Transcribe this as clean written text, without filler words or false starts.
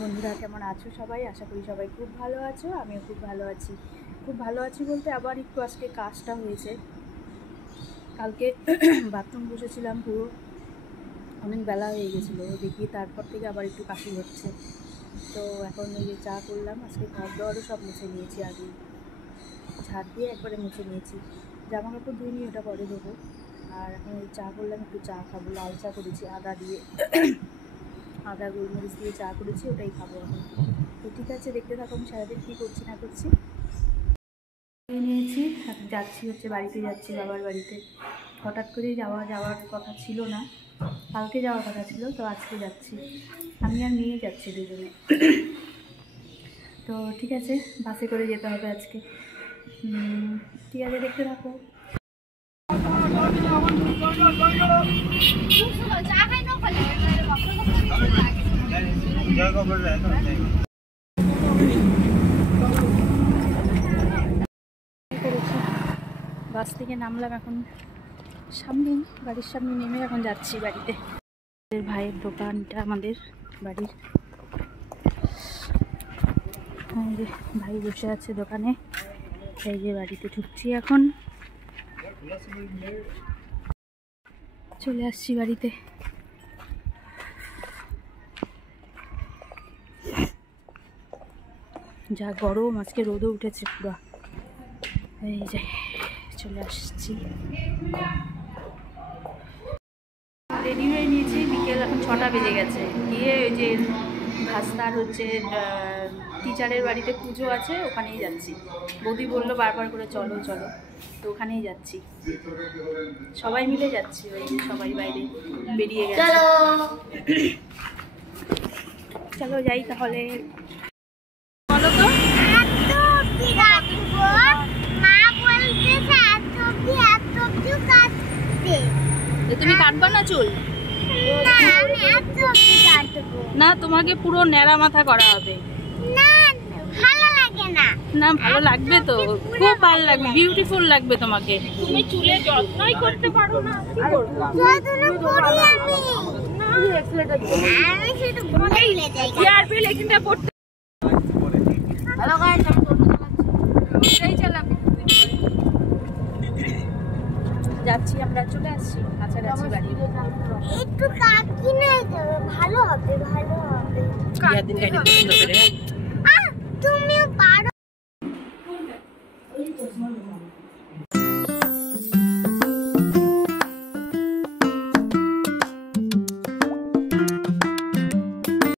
বন্ধুরা কেমন আছো সবাই? আশা করি সবাই খুব ভালো আছো। আমিও খুব ভালো আছি। খুব ভালো আছি বলতে আবার একটু আজকে কাজটা হয়েছে। কালকে বাথরুম বসেছিলাম, পুরো অনেক বেলা হয়ে গেছিলো, দেখি তারপর থেকে আবার একটু কাশি হচ্ছে। তো এখন এই যে চা করলাম, আজকে ঘর দোয়ারও সব মুছে নিয়েছি, আগে ঝাড় দিয়ে একবারে মুছে নিয়েছি। জামা কাপড় ধুইনি, ওটা পরে দেবো। আর এখন এই চা করলাম, একটু চা খাবো, লাল চা করেছি আদা দিয়ে, আদা গোলমরিচ দিয়ে চা করেছি, ওটাই খাবো এখন। তো ঠিক আছে, দেখতে থাকো আমি সারাদিন কী করছি না করছি। নিয়েছি, যাচ্ছি হচ্ছে বাড়িতে, যাচ্ছি বাবার বাড়িতে। হঠাৎ করেই যাওয়ার কথা ছিল না, কালকে যাওয়ার কথা ছিল, তো আজকে যাচ্ছি। আমি আর মেয়ে যাচ্ছি দুজনে। তো ঠিক আছে, বাসে করে যেতে হবে আজকে। ঠিক আছে, দেখতে থাকো। বাস থেকে নামলাম, এখন সামনেই, বাড়ির সামনে নেমে এখন যাচ্ছি বাড়িতে। ভাইয়ের দোকানটা আমাদের বাড়ির, এই যে ভাই বসে আছে দোকানে, এই যে বাড়িতে ঢুকছি এখন, চলে আসছি বাড়িতে। যা গরম আজকে, রোদও উঠেছে পুরো। এই যে চলে আসছি, রেডি হয়ে নিয়েছি। বিকেল এখন 6টা বেজে গেছে। গিয়ে ওই যে ভাস্তার হচ্ছে টিচারের বাড়িতে পুজো আছে, ওখানেই যাচ্ছি। বৌদি বললো বারবার করে চলো চলো, তো ওখানেই যাচ্ছি। সবাই মিলে যাচ্ছি, ওই সবাই বাইরে বেরিয়ে গেছে। চলো যাই তাহলে। বলো তো, তুমি কাটবা না চুল? না, তোমাকে পুরো ন্যাড়া মাথা করা হবে। না, ভালো লাগবে তো, খুব ভালো লাগবে, বিউটিফুল লাগবে তোমাকে। তুমি চুলে যত্নই করতে পারো না। যাচ্ছি আমরা, চলে আসছি কাছাকাছি বাড়ি। একটু কাকি নাই তো, ভালো হবে ভালো হবে। তুমিও পারো